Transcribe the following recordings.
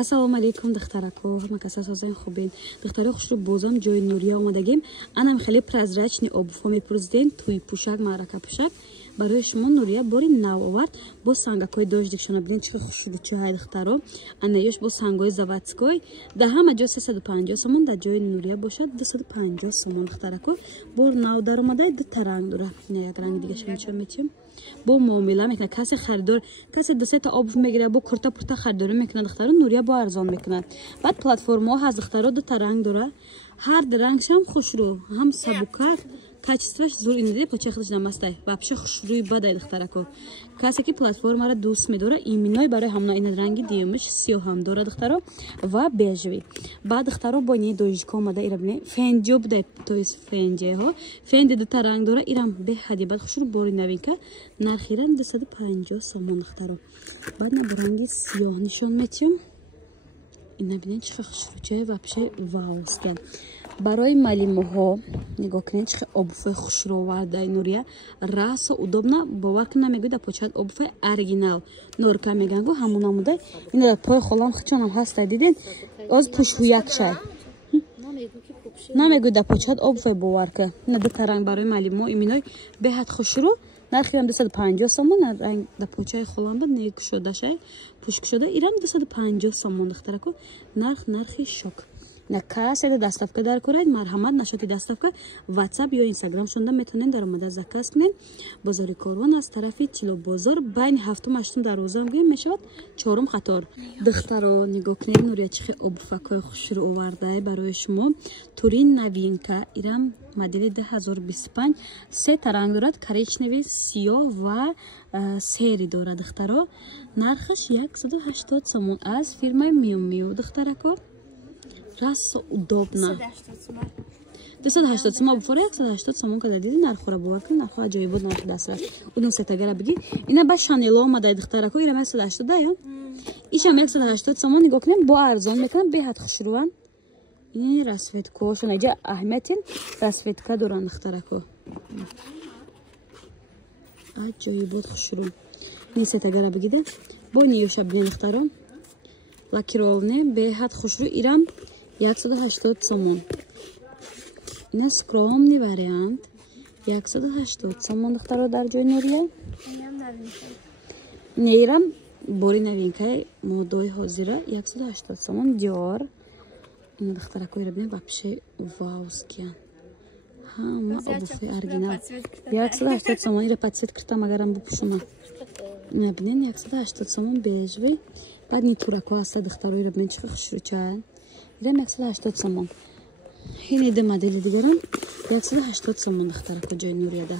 Ассалому алейкум духтарако, ҳама касас ҳозин хубин. Духтаро хушру бозам ҷои Нурия омадагим. Анам хеле прозрачни обуфо мепурсидем, туи пушак, марака пушак. Барои шумо Нурия бори нав овард. Бо сангакои дождикшона бинед чӣ хушручаҳай духтаро. Анаёш бо сангои заводской. Да ҳама ҷо 350 сомон, да ҷои Нурия бошад 250 сомон духтарако. Бор нав даромадай дута ранг дора. Не як ранги дига шамичон метим. Бо муомила мекунад касе харидор касе ду се та обув мегирад бо курта пурта харидорӣ мекунад духтаро Нурия бо арзон мекунад. Баъд платформаҳо ҳаст духтаро дута ранг дора. Ҳар ду рангшам хушрӯ, ҳам сабукак, качестваш зур иниде поча худаш намастай. Вообще хушрӯи бадай духтарако. Касе ки платформаро дӯст медора, иминой барои ҳамна ин ранги диюмиш сиёҳам дора духтаро ва бежави. Баъд духтаро бо ини дojika омада ира бинед. Фенҷо будай то есть фенҷеҳо. Фенҷе дута ранг дора, ирам беҳади баъд хушрӯ бори новинка. Нархирам 250 сомон духтаро. Баъд на бо ранги сиёҳ нишон метиҳам. Ина бинед чӣ хушрӯчаи вообще ваускан. Барои малимоҳо нигоҳ кунед чӣ обуфои хушрӯовардаи Нурия расо удобна бовар кунам мегӯяд почад обуфои оригинал норка мегангу ҳамон амудай ина дар пои холам хичонам ҳастай дидед оз пушҳуякшай намегӯяд дар почад обуфои боварка ина дута ранг барои малимоҳо иминой беҳад хушрӯ нархирам 250 сомон ранг дар почаи холам ба не кушодашай пушкушода ирам 250 сомон духтарако нархи шок. На кассе доставка дар кунед, марҳамат нашоти доставка WhatsApp ё Instagram шонда метавонед даромада заказ кунед. Бозори Корвон аз тарафи Тило бозор байни 7-8 дарвоза гӯем мешавад 4 қатор. Духтаро нигоҳ кунед Нурия чӣ обуфакои хушрӯ овардаи барои шумо. Турин новинка ирам модели 2025 се та ранг дорад, коричневӣ, сиёҳ ва сери дорад духтаро. Нархаш 180 сомон аз фирмаи Miu Miu духтарако. Расо удобна 280 сомон буфора 180 сомон када диди нархора бовар кунед нархо аҷоибот нархи дастрас удон сетагара биги ина ба шанело омадай духтарако ирам 180 да ё ишам 180 сомон нигоҳ кунем бо арзон мекунам беҳад хушрӯан ин расветкошон аҷа аҳамиятин расветка доран духтарако аҷоибот хушрӯ ин сетагара бигида бо ниёша бинед духтаро лакировне беҳад хушрӯ ирам 180 сомон. Ина скромный вариант. 180 сомон духтаро дар ҷои Нурия. Нейрам бори новинкаи модои ҳозира 180 сомон Dior. Ина духтарако ира бинед вообще ваускиян. Ҳама обуфи оригинал. 180 сомон ира подсвет кирдам агарам бупушума. Ина бинед 180 сомон бежви. Баъд ни турако аста духтаро ира бинед чӣ хушрӯчаан. Ирам 180 сомон. Ҳини ду модели дигарам 180 сомон духтарако ҷои Нурияда.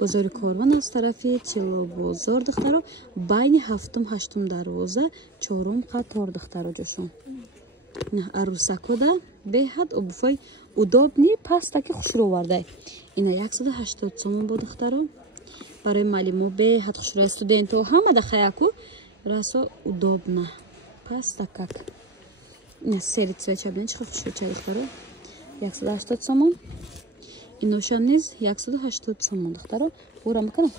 Бозори Корвон аз тарафи Тило бозор духтаро байни 7-8 дарвоза 4 қатор духтаро ҷошон. Арусакода беҳад обуфои удобни пастаки хушрӯовардай. Ина 180 сомон бо духтаро. Барои малимо беҳад хушрӯ студентҳо ҳама да хаяку расо удобна. Пастакак. Ина сери цвеча бинед чӣ хушрӯчаи духтаро 180 сомон. Иношам низ 180 сомон духтаро. Бора мекунам.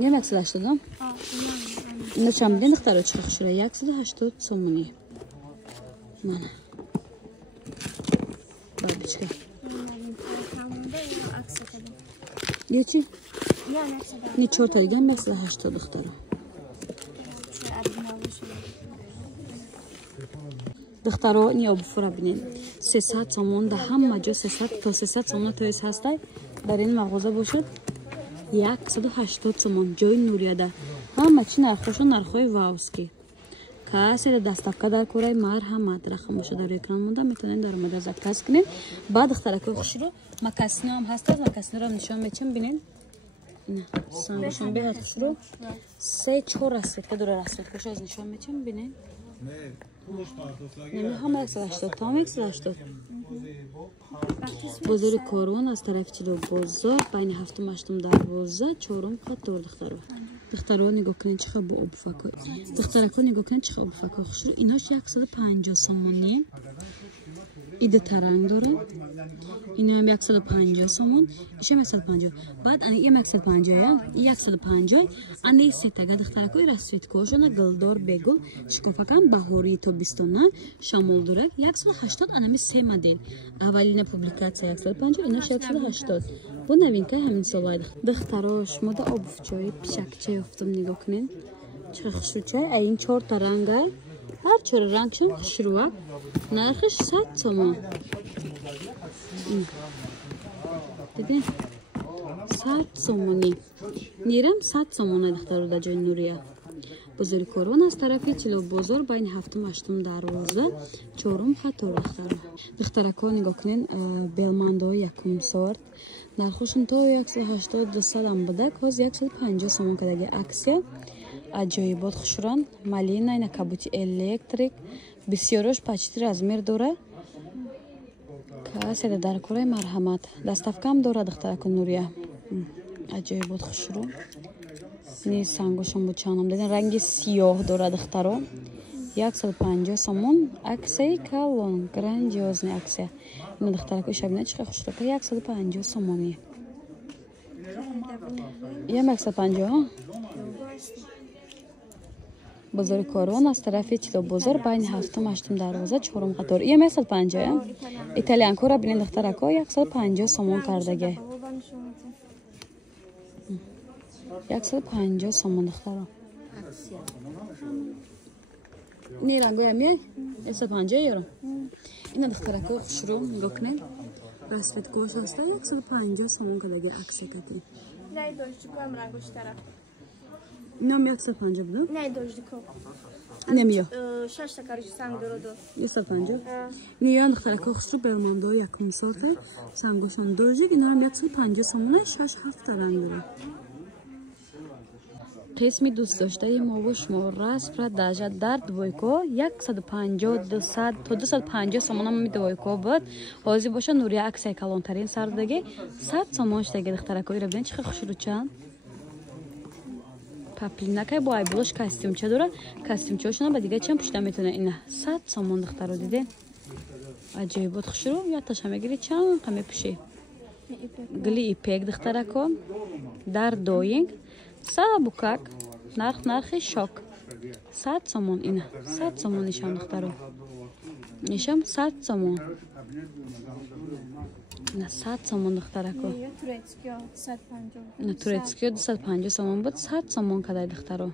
Ям 180 дом. Иношам бинед духтаро чӣ хушрӯ 180 сомони. Мана. Бабичка. Я чи? Ни 4 та дигам 180 духтаро. духтаро ин обуфора бинед 300 сомон да ҳама ҷо 300 то 300 сомон тоис ҳастай дар ин мағоза бошад 180 сомон ҷои Нурияда ҳама чӣ нархошон нархҳои вауски касе да доставка дар кораи марҳамат рақамошо дар экран монда метавонед даромада заказ кунед баъд духтарако хушрӯ макасино ҳам ҳастад макасиноро нишон метиҳам бинед ина сангошон беҳад хушрӯ 3-4 расветка дора расветкашо аз нишон метиҳам бинед ҳама 180 там 180 бозори Корвон аз тарафи Тило бозор байни 7-8 дарвоза 4 қатор духтаро нигоҳ кунед чӣ бо обуфакои духтарако нигоҳ кунед чӣ обуфакои хушрӯ инош 150 сомони این دو رنگ داره. اینو هم 150 سومون. اینم 150. بعد این 150 این 150 این سیتگاه دختر کوی رسویت کوشونه گلدار بگل شکوفکان بهاری تو بیستونه شامل داره 180 انمی سه مدل اولین پوبلیکاسیا 150 اینش 180 bu novinka همین سالایdı دختراش مود obuvchoy pishakcha yoftum nigah kinin chiqishuvchay ayin 4 ta ranga har 4 rangcham xushruva narxish 100 so'm دیدین 100 سومونی نیرم 100 سومونه دختر در جای نوریا بزرگ کارون از طرفی چلو بازار بین هفتم هشتم دروازه چهارم خط دختر دخترکا نگاه کنین بلماندو یکم سورت نرخشون تو 180 200 هم بده کاز 150 سومون کدگی اکسیا عجایبات خوشران مالینه اینا کابوتی الکتریک بسیارش پچتی размер داره کاس در کره مرحمت دستافکم داره دخترک نوریا عجایبات خوشرو نی سانگوشم بود چانم دیدن رنگ سیاه داره دخترو 150 سومون عکسی کالون گراندیوزنی عکسی این دخترک شبینه چقدر خوش رو 150 سومونی یه 150 بزرگ کارون از طرف چلو بازار بین هفتم هشتم دروازه چهارم قطار یه 150 ایتالیان کورا ببینید دخترکا 150 سومون کردگه 150 سومون دخترا نی رنگو همیه 150 یورو این دخترکا خوشرو نگاه کنید رسوت کوش هسته 150 سومون کردگه عکس کتی نه دوشتیکو هم رنگوش طرف اینم 150 بودم نه دوشتیکو نمیاد 6 تا کارش سنگ درودو 150 نیان دخترکا خوشرو بلماندو یکم ساته سنگوشون دوجیک اینا هم 150 سومونه 6 7 رنگ داره قسمی دوست داشته ما و شما راست продажа در دویکو 150 200 تا 250 سومون هم دویکو بود حاضر باشه نوری عکس کلانترین سردگی 100 سومونش دیگه دخترکای رو ببین چقدر خوشرو چند پاپلینکای با ایبلش کاستیم چه داره کاستیم چه‌شون بعد دیگه چم پشت میتونه اینا 100 سومون دخترو دیدین عجیبات خوشرو یا تاش میگیری چند قمه پشی گلی ایپک دخترکو در دوینگ سابوکاک نرخ شوک 100 سومون اینا 100 سومون نشان دخترو نشام 100 سومون نه 100 سومون دخترکو تورецкий 150 نه تورецкий 250 سومون بود 100 سومون کدای دخترو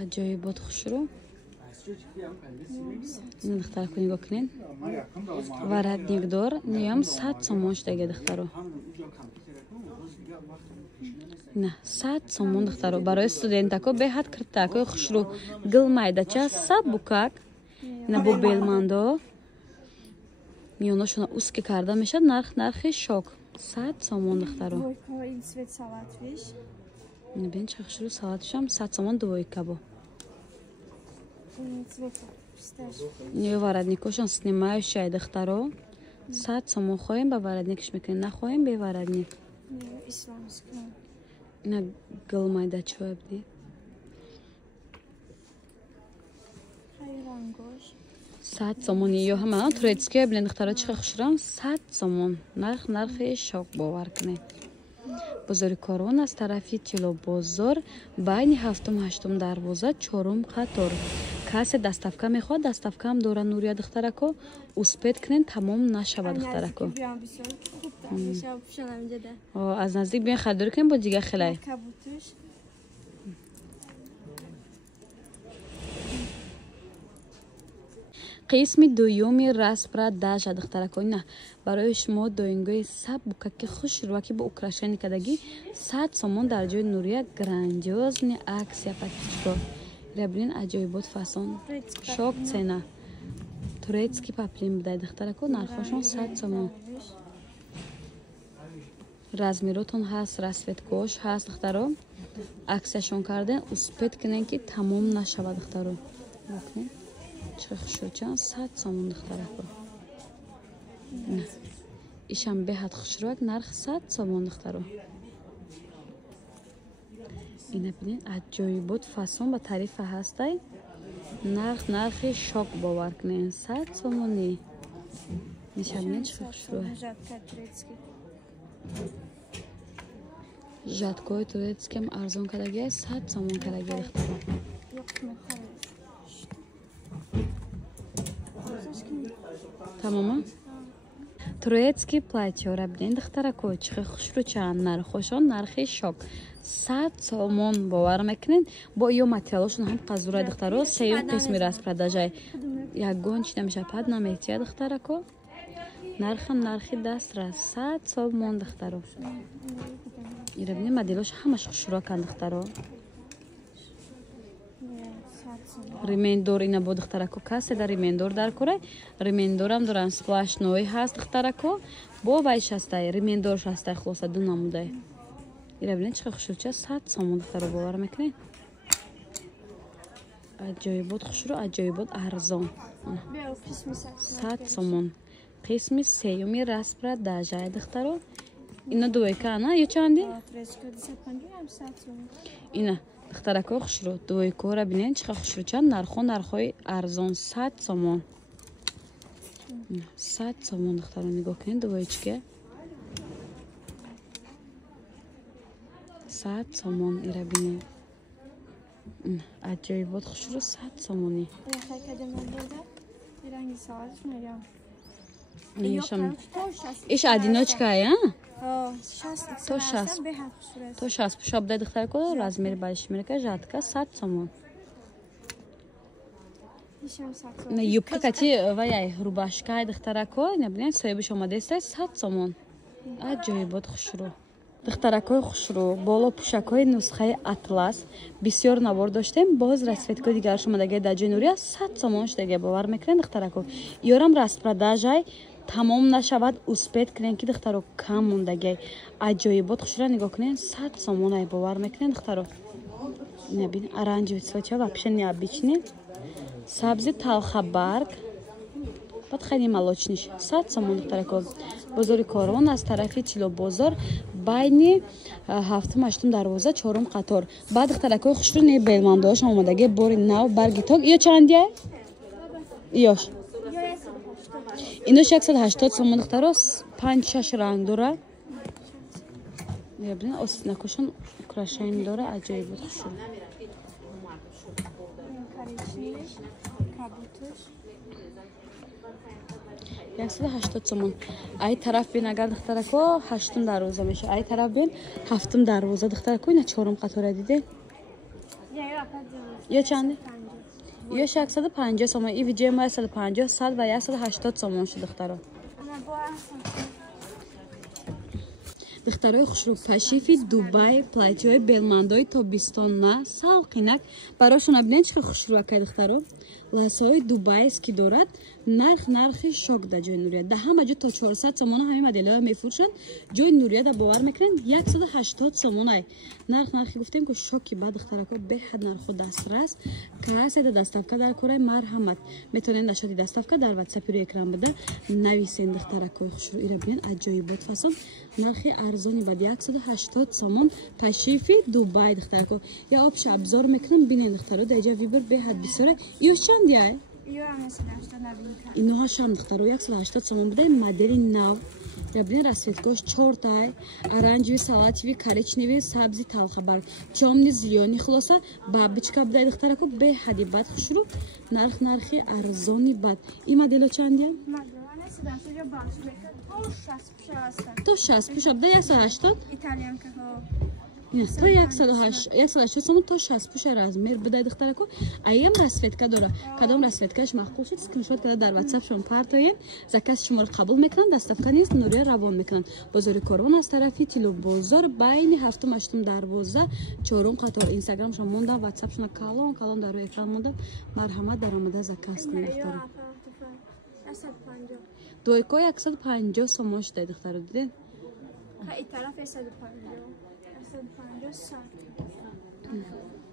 عجایبات خوشرو نه دخترکو نگاه کنین ورقник دار نیام 100 سومونش دیگه دخترو نه 100 سومون دخترو برای استودنتاکو بهت کرتاکو خوشرو گل майдача сабукак نه бо белмандо میوناشون اوسکی کرده میشه نرخ شوک 100 سومون دخترو دویکو این цвет салатвиш نبین چه خوشرو سالاتش هم 100 سومون دویکا бо این цвет писташ نیو воротникошон снимающая дохтаро 100 сомон хоим ба воротникш мекунем нахоим бе воротник исламский на гылмайдачо абди хайрангош 100 сомон ё ҳама турецкий блин дохтаро чӣ хушрам 100 сомон нархи шок бовар кунед бузургкорон аз тарафи чило бозор байни ҳафтум ҳаштум дарвоза чорум қатор касе даставка мехоҳад даставкаам дора нурия духтарако успед кунен тамом нашава духтарако аз наздик биён харидорӣ кунем бо дига хелай қисми дуюми распродажа духтарако ина барои шумо доингои сабукаки хушруваки бо украшени кадагӣ 100 сомон дар ҷои нурия грандиозни аксия патичко рабин аҷоибот фасон шок цена турецкий паплин будай духтарако нархошон 100 сомон размеротон ҳаст расветкош ҳаст духтаро аксияшон карден успед кунен ки тамом нашава духтаро چه خوشوچان 100 سومون دخترکو ایشم بهت خوشروک نرخ 100 سومون دخترو اینا ببینید عجایبات فسون با تعریف هستای نرخی شوک باور کنین 100 سومونی нишабинен чиқи хушрӯ жатка турецкий. жаткои турецкиам арзон кадагия 100 сомон кадагия духтаро. Yo'q, mehmon. Тамома? Турецкий платьёра бинен духтарако чиқи хушрӯчанд нархошон нархи шок 100 сомон бовар мекунен бо ё материалошон ҳам қазура духтаро сеюм қисми распродажай ягон чи намеша пад наметия духтарако нархам нархи дастрас 100 сомон духтаро ира бинен моделош ҳамаш хушрӯкан духтаро ремендор ина бо духтарако каседа ремендор дар курай ремендорам дорам сплашной ҳаст духтарако бо вайш ҳастай ремендорш ҳастай хулоса ду намудай ира бинен чиқа хушрӯча 100 сомон духтаро бовар мекунен аҷоибот хушрӯ аҷоибот арзон 100 сомон қисми сеюми распродажай духтаро ина дуйка ана ё чанди ина духтарако хушрӯ дуйкора бинен чиқа хушрӯчанд нархҳои арзон 100 сомон 100 сомон духтаро нигоҳ кунед дуйчка 100 сомон ира бинен аҷоибот хушрӯ 100 сомони иш одиночкая то 60 пушаб дай духтарако размери большимерка жатка 100 сомон юбка кати ваяй рубашкай духтарако набинен соебиш омадестай 100 сомон аҷоибот хушрӯ духтаракои хушрӯ боло пушакҳои нусхаи атлас бисёр навор доштем боз расветкои дигараш омадагия дар ҷои нурия 100 сомон шудагия бовар мекунен духтарако ёрам распродажай тамом нашавад успед кунен ки духтаро кам мондагия аҷоибот хушрӯ нигоҳ кунен 100 сомонай бовар мекунен духтаро набин оранҷеви цветча вообще необычный сабзи талхабарг бад хайли молочниш 100 сомон духтарако бозори корвон аз тарафи тило бозор байни 7-8 дарвоза 4 қатор баъд духтаракои хушрӯ не белмандош омадаги бори нав барги тог ё чандия ёш инош 180 сомон духтаро 5-6 ранг дора ябин остинакошон украшаини дора аҷоибот хушрӯ 180 сомон ай тараф бин агар духтарако 8 дарвоза меша ай тараф бин 7 дарвоза духтарако ина 4 қатора диде ё чанди ё 150 сомон и видео ма 150 100 ва 180 сомон шуд духтаро духтарои хушрӯ пашифи дубай платьёи белмандои тобистона салқинак барошон абинен чиқа хушрӯ акай духтаро ласаҳои дубайский дорад нархи шок да ҷои нурия да ҳама ҷо то 400 сомон ҳами моделҳоя мефурӯшанд ҷои нурия да бовар мекунен 180 сомонай нархи гуфтем ки шоки ба духтарако беҳад нархо дастрас каседа доставка дар кораи марҳамат метавонен нашоди доставка дар ватсапи рӯи экран буда нависен духтаракои хушрӯ ира бинен аҷоибот фасон нархи арзони бад 180 сомон ташрифи дубай духтарако я обша обзор мекунам бинен духтаро даҷа вибор беҳад бисёра ёш чандия иноҳашам духтаро 180 сомон буда модели нав ябин расветкош 4 тай оранҷеви салативи коричневи сабзи талхабар чомни зелёни хулоса бабочка буда духтарако беҳади бад хушрӯ нархи арзони бад ин модело чандия то 60 пуша буда 180 итальянка то 180 сомон то 60 пуша размер буда духтарако аям расветка дора кадом расветкаш махқул шуд скриншот када дар ватсап шумо партоен закази шуморо қабул мекунанд доставка низ нурия равон мекунанд бозори корвон аз тарафи тило бозор байни 7-8 дарвоза 4 қатор инстаграм шумо монда ватсап шумо калон дар рӯи экран монда марҳамат даромада заказ кунед духтаро дойко 150 сомон шуда духтаро диден ин тараф 150 150 100